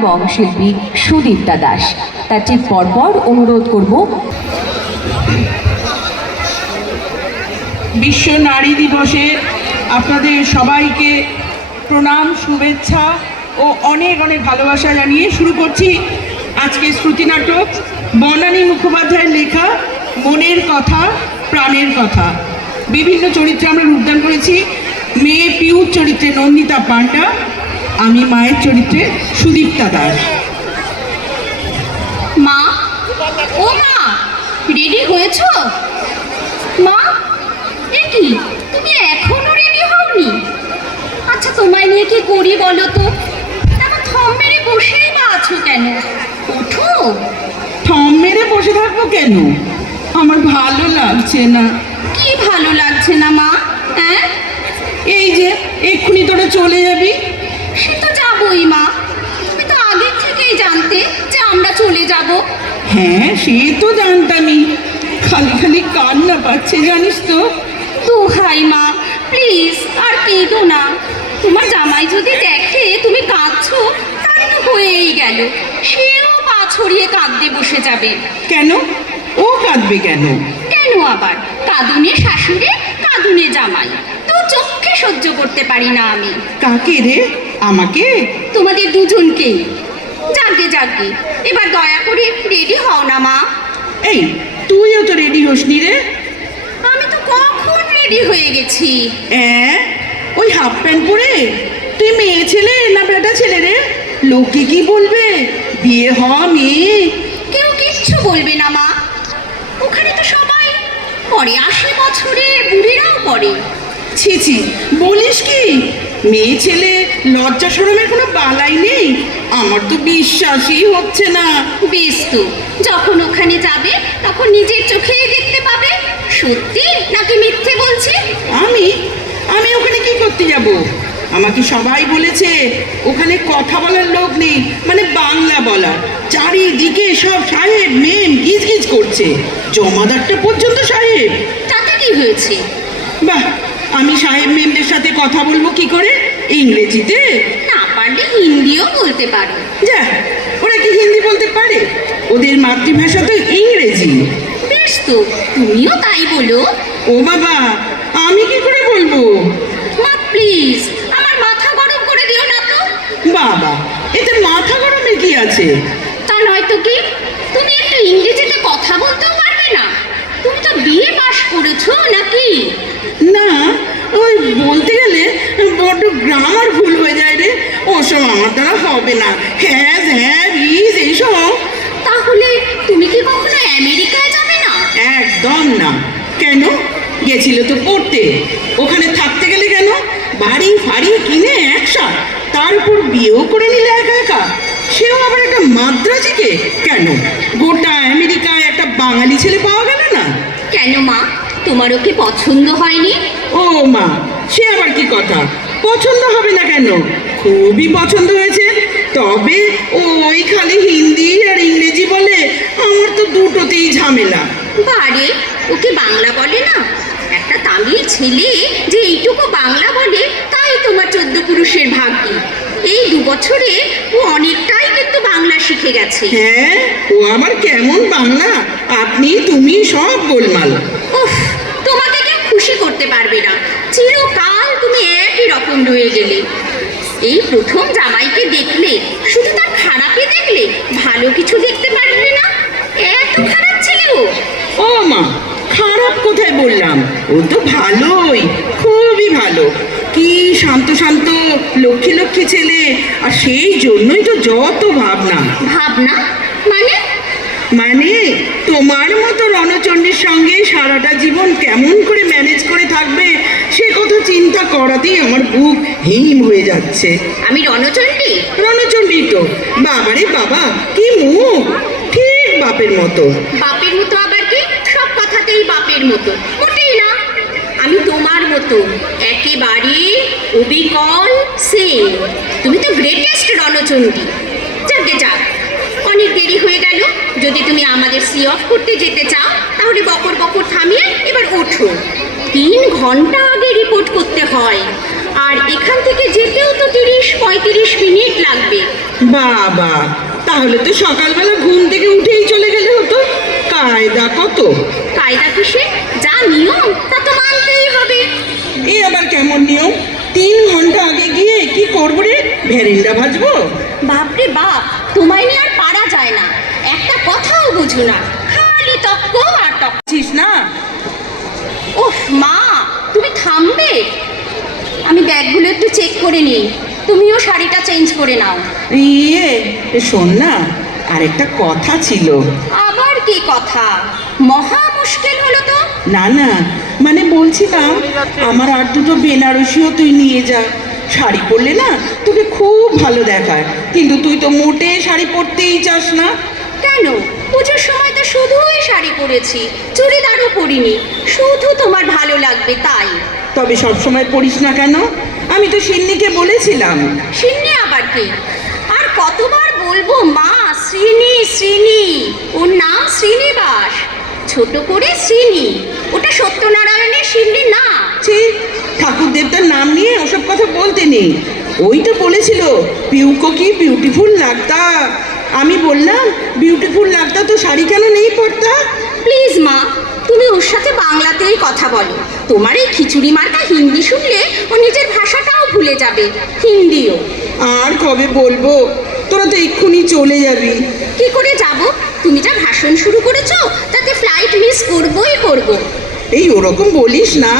এবং শিল্পী সুদীপ্তা দাস। তার ঠিক পরপর অনুরোধ করব বিশ্ব নারী দিবসে আপনাদের সবাইকে প্রণাম, শুভেচ্ছা ও অনেক অনেক ভালোবাসা জানিয়ে শুরু করছি আজকে শ্রুতি নাটক। বনানী মুখোপাধ্যায়ের লেখা মনের কথা প্রাণের কথা। বিভিন্ন চরিত্রে আমরা রূপদান করেছি। মেয়ে পিউর চরিত্রে নন্দিতা পান্ডা, আমি মায়ের চরিত্রে সুদীপ্তা দাস। মা, ও মা, রেডি হয়েছো? মা, এ কি, তুমি এখনো রেডি হওনি? আচ্ছা, তোমায় নিয়ে কি করি বলো তো? এখন থম মেরে বসেই বা আছো কেন? ওঠো। থম মেরে বসে থাকবো কেন? আমার ভালো লাগছে না। কি ভালো লাগছে না মা? হ্যাঁ, এই যে এক্ষুনি তোরা চলে যাবি। সে তো যাবই মা। তুমি তো আগের থেকেই জানতে যে আমরা চলে যাব। হ্যাঁ, সে তো জানতামই, খালি খালি কান্না পাচ্ছে জানিস তো। দোহাই মা, প্লিজ আর কেঁদো না। তোমার জামাই যদি দেখে তুমি কাঁদছো, তাহলে তো হয়েই গেল, সেও পা ছড়িয়ে কাঁদতে বসে যাবে। কেন? ও কাঁদবে কেন? কেন আবার? কাঁদুনে শাশুড়ি, কাঁদুনে জামাই, তো চোখে সহ্য করতে পারি না আমি। কাকে রে? আমাকে? তোমাদের দুজনকেই। যাকে যাকে, এবার দয়া করে রেডি হও না মা। এই, তুইও তো রেডি হসনি রে। আমি তো কখন রেডি হয়ে গেছি। ওই হাফ প্যান্ট পরে? তুই মেয়ে ছেলে না বেটা ছেলে রে? লোকে কি বলবে? বিয়ে হওয়া মেয়ে। কেউ কিচ্ছু বলবে না মা। ওখানে তো সবাই পরে, 80 বছরের বুড়িরাও পরে। ছি ছি, বলিস কি? মেয়ে ছেলে লজ্জা শরমের কোনো বালাই নেই? আমার তো বিশ্বাসই হচ্ছে না। বেশ তো, যখন ওখানে যাবে তখন নিজের চোখেই দেখতে পাবে সত্যি নাকি মিথ্যে বলছি। আমি আমি ওখানে কি করতে যাব? আমাকে সবাই বলেছে ওখানে কথা বলার লোক নেই, মানে বাংলা বলার। চারিদিকে সব সাহেব মেম গিজ গিজ করছে, জমাদারটা পর্যন্ত সাহেব। তাতে কি হয়েছে? বাহ, আমি সাহেব মেমদের সাথে কথা বলবো কি করে? ইংরেজিতে? না পারলে হিন্দিও বলতে পারো। যা, ওরা কি হিন্দি বলতে পারে? ওদের মাতৃভাষা তো ইংরেজি। বেশ তো, তুমিও তাই বলো। ও বাবা, আমি কি করে বলবো? মা প্লিজ, আমার মাথা গরম করে দিও না তো। বাবা, এতে মাথা গরমের কি আছে? তা নয়তো কি, তুমি একটু ইংরেজিতে কথা বলতেও পারবে না? তুমি তো বিএ পাশ করেছো নাকি? না, ওই বলতে গেলে বড্ড গ্রামার ভুল হয়ে যায় রে। ওসব আমার দ্বারা হবে না। হ্যাঁ হ্যাঁ ইজ এইসব। তাহলে তুমি কি কখনো আমেরিকায় যাবে না? একদম না। কেন? গেছিল তো পড়তে। ওখানে থাকতে গেলে কেন? বাড়ি ফাড়ি কিনে একসা, তার উপর বিয়েও করে নিলে একা একা, সেও আবার একটা মাদ্রাজিকে। কেন? গোটা আমেরিকায় একটা বাঙালি ছেলে পাওয়া গেল না? কেন মা, তোমারও কি পছন্দ হয়নি? ও মা, সে আবার কি কথা? পছন্দ হবে না কেন? খুবই পছন্দ হয়েছে। তবে ওই খালি হিন্দি আর ইংরেজি বলে, আমার তো দুটোতেই ঝামেলা। বারে, ওকে বাংলা বলে না? একটা তামিল ছেলে যে এইটুকু বাংলা বলে, তাই তোমার 14 পুরুষের ভাগ্যে। এই 2 বছরে ও অনেকটাই কিন্তু বাংলা শিখে গেছে। হ্যাঁ, ও আমার কেমন বাংলা, আপনি তুমি সব গোলমাল। উফ, তোমাকে কেউ খুশি করতে পারবে না। চিরকাল তুমি একই রকম রয়ে গেলে। এই প্রথম জামাইকে দেখলে শুধু তার খারাপই দেখলে, ভালো কিছু দেখতে পারলে না? এত খারাপ ছিল ও? ও মা, খারাপ কোথায় বললাম? ও তো ভালোই, খুবই ভালো। কি শান্ত শান্ত লক্ষ্মী লক্ষ্মী ছেলে, আর সেই জন্যই তো যত ভাবনা। ভাবনা মানে? মানে তোমার মতো রণচণ্ডীর সঙ্গে সারাটা জীবন কেমন করে ম্যানেজ করে থাকবে, সে কথা চিন্তা করাতেই আমার বুক হিম হয়ে যাচ্ছে। আমি রণচণ্ডী? রণচণ্ডী তো, বাবারে বাবা, কি মুখ, ঠিক বাপের মতো। বাপের মতো আবার কি? সব কথাতেই বাপের মতো। মোটেই না, আমি তোমার মতো একেবারে অবিকল সেম। তুমি তো গ্রেটেস্ট রণচণ্ডী। যাকে যাক, অনেক দেরি হয়ে গেল। যদি তুমি আমাদের সি অফ করতে যেতে চাও, তাহলে বকর বকর থামিয়ে এবার ওঠো। 3 ঘন্টা আগে রিপোর্ট করতে হয়। আর এখান থেকে যেতেও তো 30-35 মিনিট লাগবে। বাবা, তাহলে তো সকালবেলা ঘুম থেকে উঠেই চলে গেলে হতো। কায়দা কত! কায়দা কিসে? যা নিয়ম তা তো মানতেই হবে। এই আবার কেমন নিয়ম? 3 ঘন্টা আগে গিয়ে কি করবো রে? ভেরেন্ডা ভাজবো? বাপরে বাপ, তোমায় নিয়ে আর পারা যায় না। একটা কথাও বুঝো না, খালি তক্ক আর তক্ক। ছিস না? ওহ মা, তুমি থামবে? আমি ব্যাগগুলো একটু চেক করে নিই, তুমিও শাড়িটা চেঞ্জ করে নাও। ইয়ে, শোন না, আরেকটা কথা ছিল। আবার কি কথা? মহা মুশকিল হলো তো। না না, মানে বলছিলাম, আমার আর দুটো বেনারসিও তুই নিয়ে যা। শাড়ি পরলে না তোকে খুব ভালো দেখায়, কিন্তু তুই তো মোটে শাড়ি পরতেই চাস না। কেন? পুজোর সময় তো শুধুই শাড়ি পরেছি, চুড়িদারও পরিনি। শুধু তোমার ভালো লাগবে তাই। তবে সব সময় পরিস না কেন? আমি তো সিন্নিকে বলেছিলাম। সিন্নি আবার কি? আর কতবার বলবো মা, শ্রীনি শ্রীনি, ওর নাম শ্রীনিবাস, ছোট করে শ্রীনি। ওটা সত্যনারায়ণের সিন্নি না। ছি, ঠাকুর দেবতার নাম নিয়ে ওসব কথা বলতে নেই। ওই তো বলেছিল পিউকো কি বিউটিফুল লাগতা। আমি বললাম বিউটিফুল লাগতা তো শাড়ি কেন নেই পরতা? প্লিজ মা, তুমি ওর সাথে বাংলাতেই কথা বলো। তোমার এই খিচুড়ি মার্কা হিন্দি শুনলে ও নিজের ভাষাটাও ভুলে যাবে, হিন্দিও। আর কবে বলবো? তোরা তো এক্ষুনি চলে যাবি। কি করে যাব? তুমি যা ভাষণ শুরু করেছো তাতে ফ্লাইট মিস করবই করব। এই ওরকম বলিস না,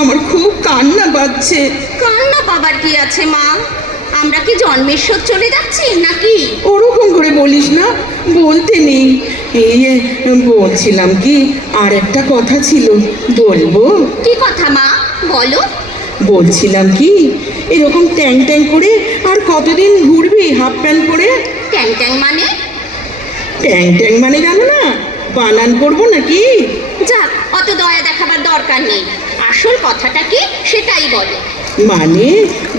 আমার খুব কান্না পাচ্ছে। কান্না পাবার কি আছে মা? আমরা কি জন্মেশ্বর চলে যাচ্ছি নাকি? ওরকম করে বলিস না, বলতে নেই। এই বলছিলাম কি, আর একটা কথা ছিল, বলবো? কি কথা মা, বলো। বলছিলাম কি, এরকম ট্যাং ট্যাং করে আর কতদিন ঘুরবি হাফ প্যান্ট পরে? ট্যাং ট্যাং মানে? ট্যাং ট্যাং মানে জানো না? বানান করবো নাকি? যাক, অত দয়া দেখাবার দরকার নেই। আসল কথাটা কি সেটাই বলো। মানে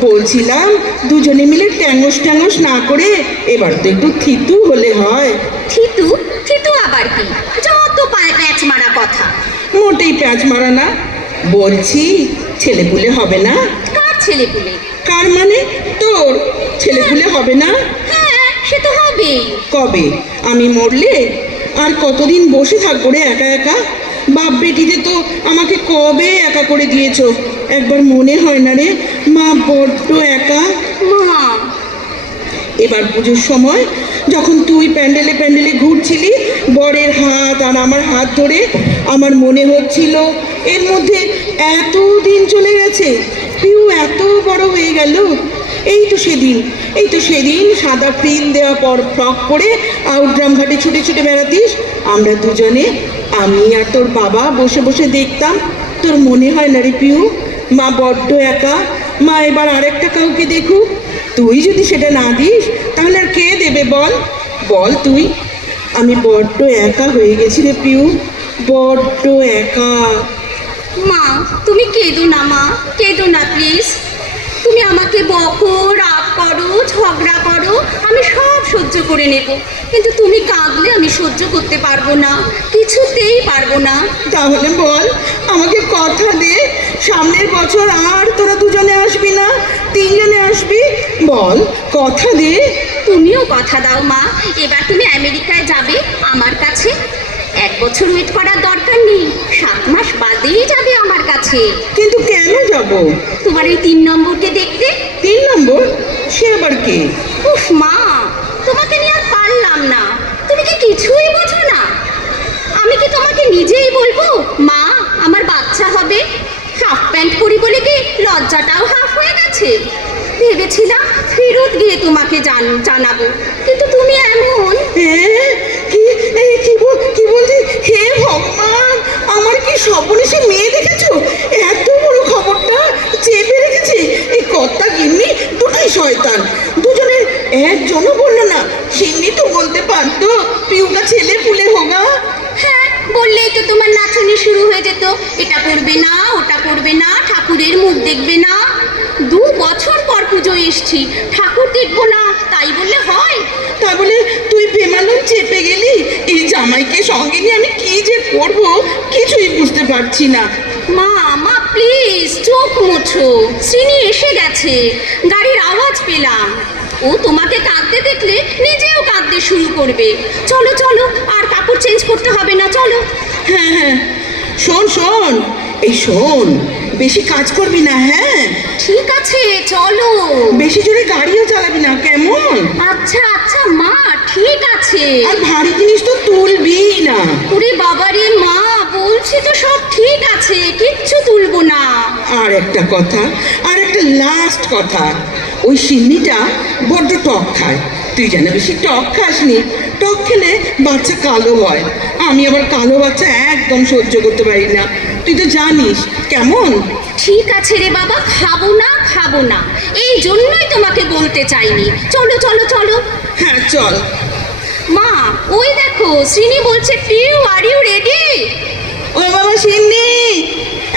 বলছিলাম, দুজনে মিলে ট্যাঙ্গস ট্যাঙ্গস না করে এবার তো একটু থিতু হলে হয়। থিতু? থিতু আবার কি? যত পায়ে প্যাচ মারা কথা। মোটেই প্যাঁচ মারা না। বলছি, ছেলেপুলে হবে না? কার ছেলেপুলে? কার মানে? তোর ছেলেপুলে হবে না? হ্যাঁ, সে তো হবেই। কবে? আমি মরলে? আর কতদিন বসে থাকবো রে একা একা? বাপ বেটিতে তো আমাকে কবে একা করে দিয়েছো, একবার মনে হয় না রে? মা বড্ড একা। মা, এবার পুজোর সময় যখন তুই প্যান্ডেলে প্যান্ডেলে ঘুরছিলি বরের হাত আর আমার হাত ধরে, আমার মনে হচ্ছিল এর মধ্যে এত দিন চলে গেছে, পিউ এত বড় হয়ে গেল। এই তো সেদিন সাদা ফ্রিল দেওয়া পর ফ্রক পরে আউটগ্রাম ঘাটে ছুটে ছুটে বেড়াতিস। আমরা দুজনে, আমি আর তোর বাবা বসে বসে দেখতাম। তোর মনে হয় না রে পিউ? মা বড্ড একা। মা এবার আরেকটা কাউকে দেখুক। তুই যদি সেটা না দিস তাহলে আর কে দেবে বল? বল তুই। আমি বড্ড একা হয়ে গেছি রে পিউ, বড্ড একা। মা তুমি কেঁদো না মা, কেঁদো না প্লিজ। তুমি আমাকে বকো, রাগ করো, ঝগড়া করো, আমি সব সহ্য করে নেব, কিন্তু তুমি কাঁদলে আমি সহ্য করতে পারবো না, কিছুতেই পারবো না। তাহলে বল, আমাকে কথা দে, সামনের বছর আর তোরা দুজনে আসবি না, 3 জনে আসবি। বল, কথা দে। তুমিও কথা দাও মা, এবার তুমি আমেরিকায় যাবে আমার কাছে। 1 বছর ওয়েট করার দরকার নেই, 7 মাস বাদেই যাবে আমার কাছে। কিন্তু কেন যাব? তোমার এই 3 নম্বরকে দেখতে। 3 নম্বর? সে আবার কে? উফ মা, তোমাকে নিয়ে আর পারলাম না, তুমি কি কিছুই বোঝো না? আমি কি তোমাকে নিজেই বলবো মা আমার বাচ্চা হবে? হাফ প্যান্ট পরি বলে কি লজ্জাটাও হাফ হয়ে গেছে? ভেবেছিলাম ফেরত গিয়ে তোমাকে জানাবো, কিন্তু তুমি এমন। হ্যাঁ, কি বলছি? হে ভগবান, আমার কি সর্বনেশে মেয়ে দেখেছো? এত বড় খবরটা চেপে রেখেছে। এই কর্তা গিন্নি দুটোই শয়তান, দুজনের একজনও বললো না। সিন্নি তো বলতে পারতো পিউটা ছেলে পুলে হোগা। হ্যাঁ, বললেই তো তোমার নাচুনি শুরু হয়ে যেত, এটা করবে না, ওটা করবে না, ঠাকুরের মুখ দেখবে না। 2 বছর পর পুজো এসছি, ঠাকুর দেখবো না তাই বললে হয়? তা বলে তুই বেমালুম চেপে গেলি। এই জামাইকে সঙ্গে নিয়ে আমি কি যে করবো কিছুই বুঝতে পারছি না। মা মা প্লিজ চোখ মুছো, শ্রীনি এসে গেছে, গাড়ির আওয়াজ পেলাম। ও তোমাকে কাঁদতে দেখলে নিজেও কাঁদতে শুরু করবে। চলো চলো, আর কাপড় চেঞ্জ করতে হবে না, চলো। হ্যাঁ হ্যাঁ, শোন শোন, এই শোন, বেশি কাজ করবি না, হ্যাঁ? ঠিক আছে চলো। বেশি জোরে গাড়িও চালাবি না, কেমন? আচ্ছা আচ্ছা মা, ঠিক আছে। আর ভারী জিনিস তো তুলবি না। ওরে বাবারে মা, বলছি তো সব ঠিক আছে, কিচ্ছু তুলবো না। আর একটা কথা, আর একটা লাস্ট কথা, ওই সিন্নিটা বড্ড টক খায়। তুই যেন বেশি টক খাসনি, টক খেলে বাচ্চা কালো হয়। আমি আবার কালো বাচ্চা একদম সহ্য করতে পারি না, তুই তো জানিস। কেমন? ঠিক আছে রে বাবা, খাবো না খাবো না, এই জন্যই তোমাকে বলতে চাইনি। চলো চলো চলো। হ্যাঁ চল। মা ওই দেখো, শ্রীনি বলছে পিউ আর ইউ রেডি? ओ बाबा सिन्नी,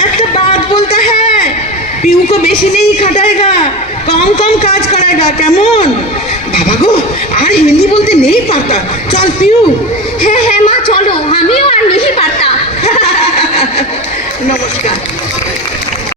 एक बात बोलता है, पीहू को बेशी नहीं खटाएगा, कम कम काज कराएगा, केमन? बाबा गो, আর হিন্দি বলতে নেই পারতা, চল পিউ। হ্যাঁ হ্যাঁ মা চলো, আমিও আর নেই পারতা। নমস্কার।